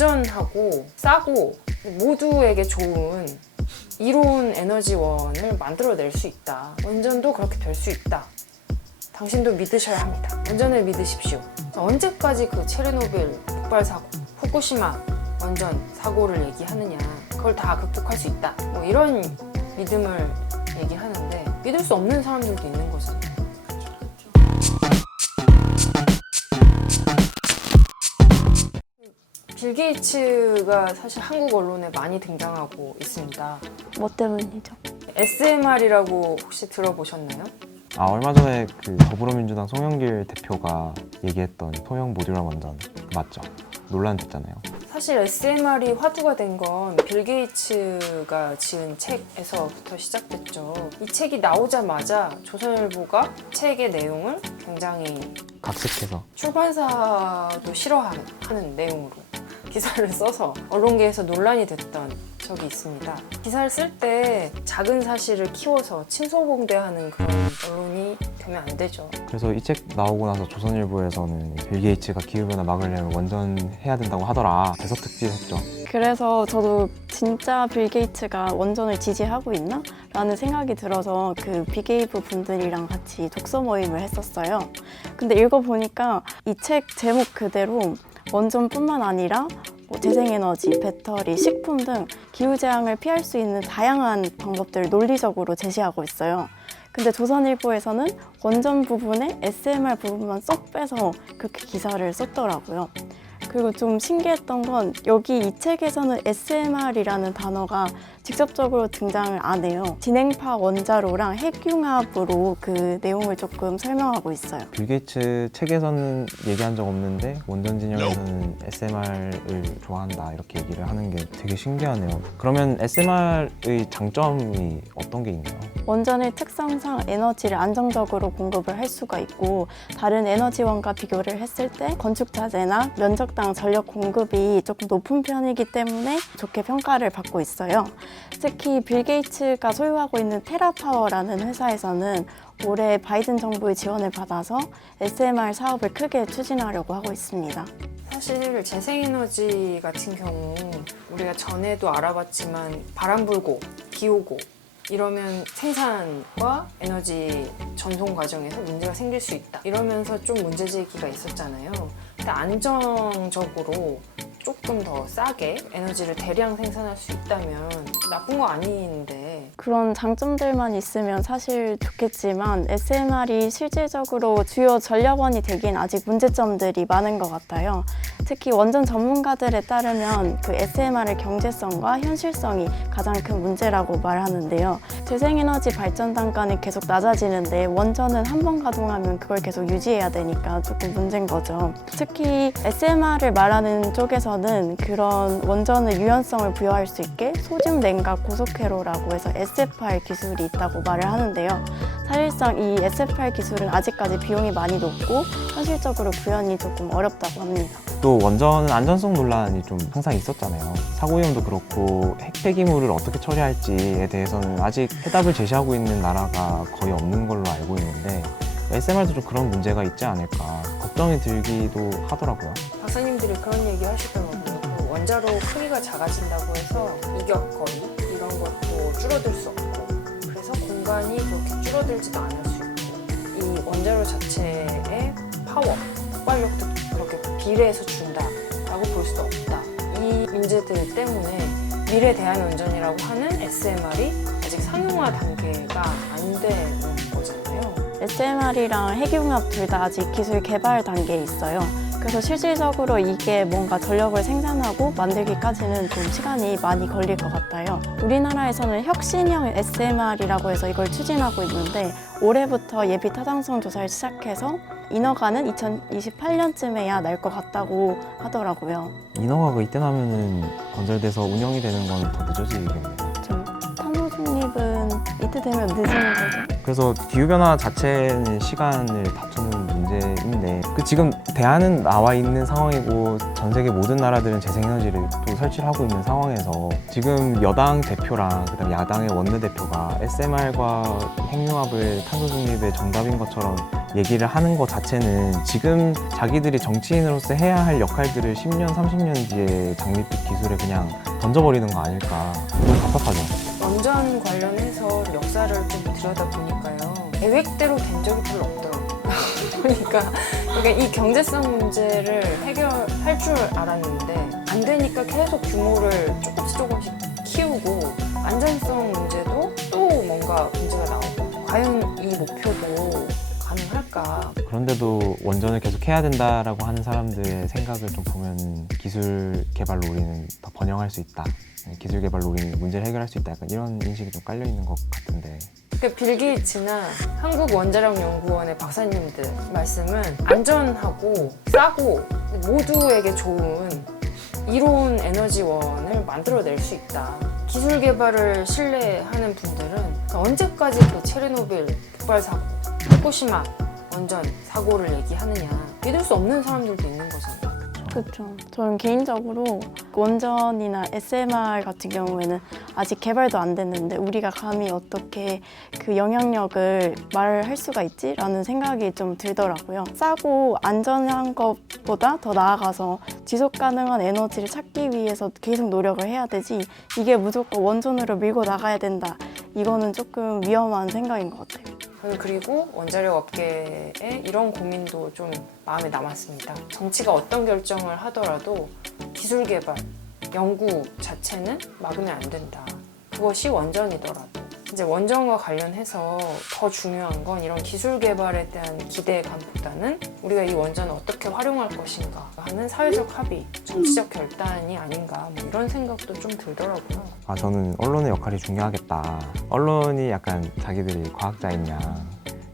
안전하고 싸고 모두에게 좋은 이로운 에너지원을 만들어낼 수 있다. 원전도 그렇게 될 수 있다. 당신도 믿으셔야 합니다. 원전을 믿으십시오. 언제까지 그 체르노빌 폭발 사고, 후쿠시마 원전 사고를 얘기하느냐. 그걸 다 극복할 수 있다. 뭐 이런 믿음을 얘기하는데 믿을 수 없는 사람들도 있는 거잖아요. 빌 게이츠가 사실 한국 언론에 많이 등장하고 있습니다. 뭐 때문이죠? SMR이라고 혹시 들어보셨나요? 얼마 전에 그 더불어민주당 송영길 대표가 얘기했던 소형 모듈화 원전 맞죠? 논란 됐잖아요. 사실 SMR이 화두가 된 건 빌 게이츠가 지은 책에서부터 시작됐죠. 이 책이 나오자마자 조선일보가 책의 내용을 굉장히 각색해서 출판사도 싫어하는 내용으로 기사를 써서 언론계에서 논란이 됐던 적이 있습니다. 기사를 쓸 때 작은 사실을 키워서 침소봉대하는 그런 언론이 되면 안 되죠. 그래서 이 책 나오고 나서 조선일보에서는 빌 게이츠가 기후변화 막으려면 원전해야 된다고 하더라. 대서특필했죠. 그래서 저도 진짜 빌 게이츠가 원전을 지지하고 있나? 라는 생각이 들어서 그 비게이브 분들이랑 같이 독서 모임을 했었어요. 근데 읽어보니까 이 책 제목 그대로 원전뿐만 아니라 재생에너지, 배터리, 식품 등 기후재앙을 피할 수 있는 다양한 방법들을 논리적으로 제시하고 있어요. 근데 조선일보에서는 원전 부분에 SMR 부분만 쏙 빼서 그렇게 기사를 썼더라고요. 그리고 좀 신기했던 건 여기 이 책에서는 SMR이라는 단어가 직접적으로 등장을 안 해요. 진행파 원자로랑 핵융합으로 그 내용을 조금 설명하고 있어요. 빌 게이츠 책에서는 얘기한 적 없는데 원전 진영에서는 SMR을 좋아한다 이렇게 얘기를 하는 게 되게 신기하네요. 그러면 SMR의 장점이 어떤 게 있나요? 원전의 특성상 에너지를 안정적으로 공급을 할 수가 있고 다른 에너지원과 비교를 했을 때 건축 자재나 면적당 전력 공급이 조금 높은 편이기 때문에 좋게 평가를 받고 있어요. 특히 빌 게이츠가 소유하고 있는 테라파워라는 회사에서는 올해 바이든 정부의 지원을 받아서 SMR 사업을 크게 추진하려고 하고 있습니다. 사실 재생에너지 같은 경우 우리가 전에도 알아봤지만 바람 불고 비 오고 이러면 생산과 에너지 전송 과정에서 문제가 생길 수 있다. 이러면서 좀 문제 제기가 있었잖아요. 근데 안정적으로 조금 더 싸게 에너지를 대량 생산할 수 있다면 나쁜 거 아닌데 그런 장점들만 있으면 사실 좋겠지만 SMR이 실질적으로 주요 전력원이 되기엔 아직 문제점들이 많은 것 같아요. 특히 원전 전문가들에 따르면 그 SMR의 경제성과 현실성이 가장 큰 문제라고 말하는데요. 재생에너지 발전 단가는 계속 낮아지는데 원전은 한 번 가동하면 그걸 계속 유지해야 되니까 조금 문제인 거죠. 특히 SMR을 말하는 쪽에서는 그런 원전의 유연성을 부여할 수 있게 소중 냉각 고속회로라고 해서 SFR 기술이 있다고 말을 하는데요. 사실상 이 SFR 기술은 아직까지 비용이 많이 높고 현실적으로 구현이 조금 어렵다고 합니다. 또 원전은 안전성 논란이 좀 항상 있었잖아요. 사고 위험도 그렇고 핵 폐기물을 어떻게 처리할지에 대해서는 아직 해답을 제시하고 있는 나라가 거의 없는 걸로 알고 있는데 SMR도 좀 그런 문제가 있지 않을까 걱정이 들기도 하더라고요. 박사님들이 그런 얘기 하시더라고요. 그 원자로 크기가 작아진다고 해서 이격거리 이런 것도 줄어들 수 없고 그래서 공간이 그렇게 줄어들지도 않을 수 있고 이 원자로 자체의 파워, 폭발력도 그렇게 비례해서 준다라고 볼 수도 없다. 이 문제들 때문에 미래 대한원전이라고 하는 SMR이 아직 상용화 단계가 안 되는 거잖아요. SMR이랑 핵융합 둘 다 아직 기술 개발 단계에 있어요. 그래서 실질적으로 이게 뭔가 전력을 생산하고 만들기까지는 좀 시간이 많이 걸릴 것 같아요. 우리나라에서는 혁신형 SMR이라고 해서 이걸 추진하고 있는데 올해부터 예비 타당성 조사를 시작해서 인허가는 2028년쯤에야 날 것 같다고 하더라고요. 인허가가 이때 나면은 건설돼서 운영이 되는 건 더 늦어지겠네요. 탄소 중립은 이때 되면 늦은 거죠. 그래서 기후변화 자체는 시간을 다투는 문제인데 그 지금 대안은 나와 있는 상황이고 전 세계 모든 나라들은 재생에너지를 또 설치를 하고 있는 상황에서 지금 여당 대표랑 그다음 야당의 원내대표가 SMR과 핵융합을 탄소 중립의 정답인 것처럼 얘기를 하는 것 자체는 지금 자기들이 정치인으로서 해야 할 역할들을 10년, 30년 뒤에 장밋빛 기술에 그냥 던져버리는 거 아닐까. 너무 답답하죠. 원전 관련해서 역사를 좀 들여다보니까요. 계획대로 된 적이 별로 없더라고요. 그러니까 이 경제성 문제를 해결할 줄 알았는데 안 되니까 계속 규모를 조금씩 키우고 안전성 문제도 또 뭔가 문제가 나오고 과연 이 목표도 가능할까? 그런데도 원전을 계속 해야 된다라고 하는 사람들의 생각을 좀 보면 기술 개발로 우리는 더 번영할 수 있다. 기술 개발로 우리는 문제를 해결할 수 있다. 약간 이런 인식이 좀 깔려 있는 것 같은데. 그러니까 빌 게이츠나 한국원자력연구원의 박사님들 말씀은 안전하고 싸고 모두에게 좋은 이로운 에너지원을 만들어낼 수 있다. 기술 개발을 신뢰하는 분들은 언제까지 그 체르노빌 폭발 사고, 후쿠시마 원전 사고를 얘기하느냐. 믿을 수 없는 사람들도 있는 거잖아요. 그렇죠. 저는 개인적으로 원전이나 SMR 같은 경우에는 아직 개발도 안 됐는데 우리가 감히 어떻게 그 영향력을 말할 수가 있지라는 생각이 좀 들더라고요. 싸고 안전한 것보다 더 나아가서 지속 가능한 에너지를 찾기 위해서 계속 노력을 해야 되지 이게 무조건 원전으로 밀고 나가야 된다. 이거는 조금 위험한 생각인 것 같아요. 저는 그리고 원자력 업계에 이런 고민도 좀 마음에 남았습니다. 정치가 어떤 결정을 하더라도 기술 개발, 연구 자체는 막으면 안 된다. 그것이 원전이더라도. 이제 원전과 관련해서 더 중요한 건 이런 기술 개발에 대한 기대감보다는 우리가 이 원전을 어떻게 활용할 것인가 하는 사회적 합의, 정치적 결단이 아닌가 뭐 이런 생각도 좀 들더라고요. 저는 언론의 역할이 중요하겠다. 언론이 약간 자기들이 과학자이냐,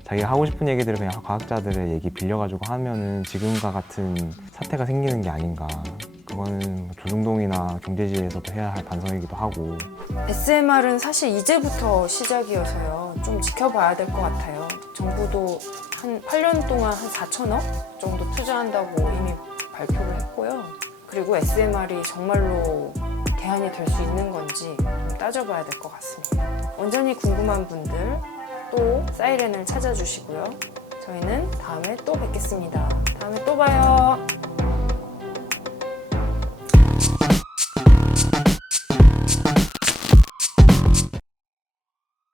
자기가 하고 싶은 얘기들을 그냥 과학자들의 얘기 빌려가지고 하면은 지금과 같은 사태가 생기는 게 아닌가. 그거는 조중동이나 경제지에서도 해야 할 반성이기도 하고. SMR은 사실 이제부터 시작이어서요. 좀 지켜봐야 될 것 같아요. 정부도 한 8년 동안 한 4천억 정도 투자한다고 이미 발표를 했고요. 그리고 SMR이 정말로 대안이 될 수 있는 건지 좀 따져봐야 될 것 같습니다. 원전이 궁금한 분들 또 사이렌을 찾아주시고요. 저희는 다음에 또 뵙겠습니다. 다음에